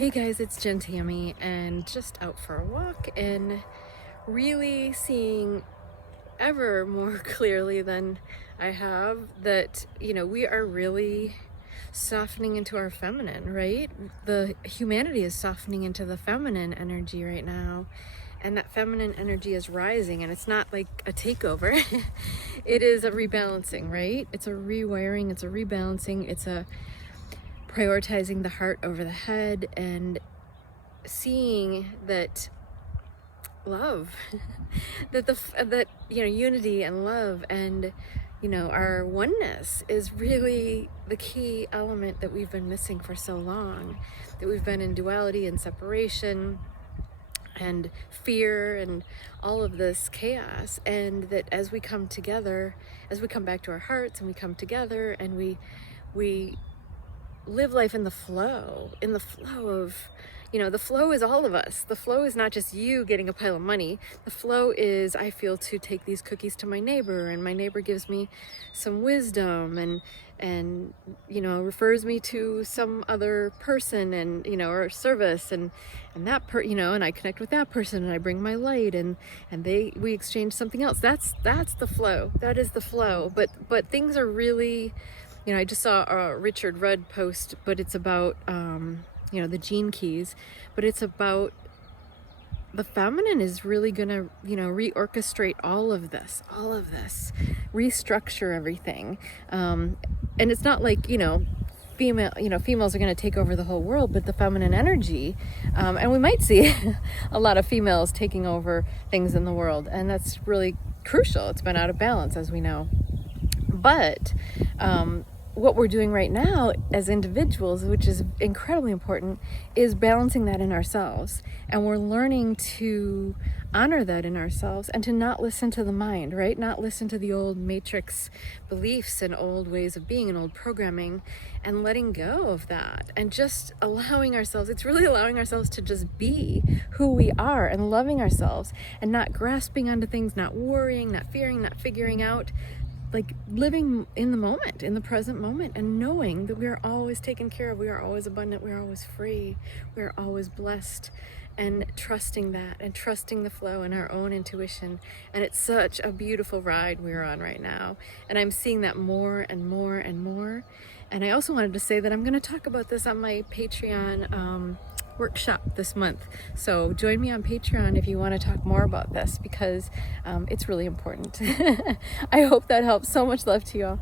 Hey guys, it's Jen Tammy, and just out for a walk and really seeing ever more clearly than I have that, we are really softening into our feminine, right? The humanity is softening into the feminine energy right now, and that feminine energy is rising, and it's not like a takeover. It is a rebalancing, right? It's a rewiring, it's a rebalancing, it's a prioritizing the heart over the head, and seeing that love that unity and love and our oneness is really the key element that we've been missing for so long, that we've been in duality and separation and fear and all of this chaos. And that as we come together, as we come back to our hearts and we come together and we live life in the flow of, the flow is all of us. The flow is not just you getting a pile of money. The flow is, I feel, to take these cookies to my neighbor, and my neighbor gives me some wisdom and refers me to some other person, and or service, and that and I connect with that person, and I bring my light, and we exchange something else. That's the flow. That is the flow. But things are really, I just saw a Richard Rudd post, but it's about, the gene keys, but it's about the feminine is really gonna, reorchestrate all of this, restructure everything. And it's not like, females are going to take over the whole world, but the feminine energy, and we might see a lot of females taking over things in the world, and that's really crucial. It's been out of balance, as we know. But what we're doing right now as individuals, which is incredibly important, is balancing that in ourselves. And we're learning to honor that in ourselves and to not listen to the mind, right? Not listen to the old matrix beliefs and old ways of being and old programming, and letting go of that and just allowing ourselves, it's really allowing ourselves to just be who we are and loving ourselves and not grasping onto things, not worrying, not fearing, not figuring out, like living in the moment, in the present moment, and knowing that we are always taken care of, we are always abundant, we are always free, we are always blessed, and trusting that and trusting the flow and our own intuition. And it's such a beautiful ride we're on right now, and I'm seeing that more and more and more. And I also wanted to say that I'm going to talk about this on my Patreon workshop this month. So join me on Patreon if you want to talk more about this, because it's really important. I hope that helps. So much love to you all.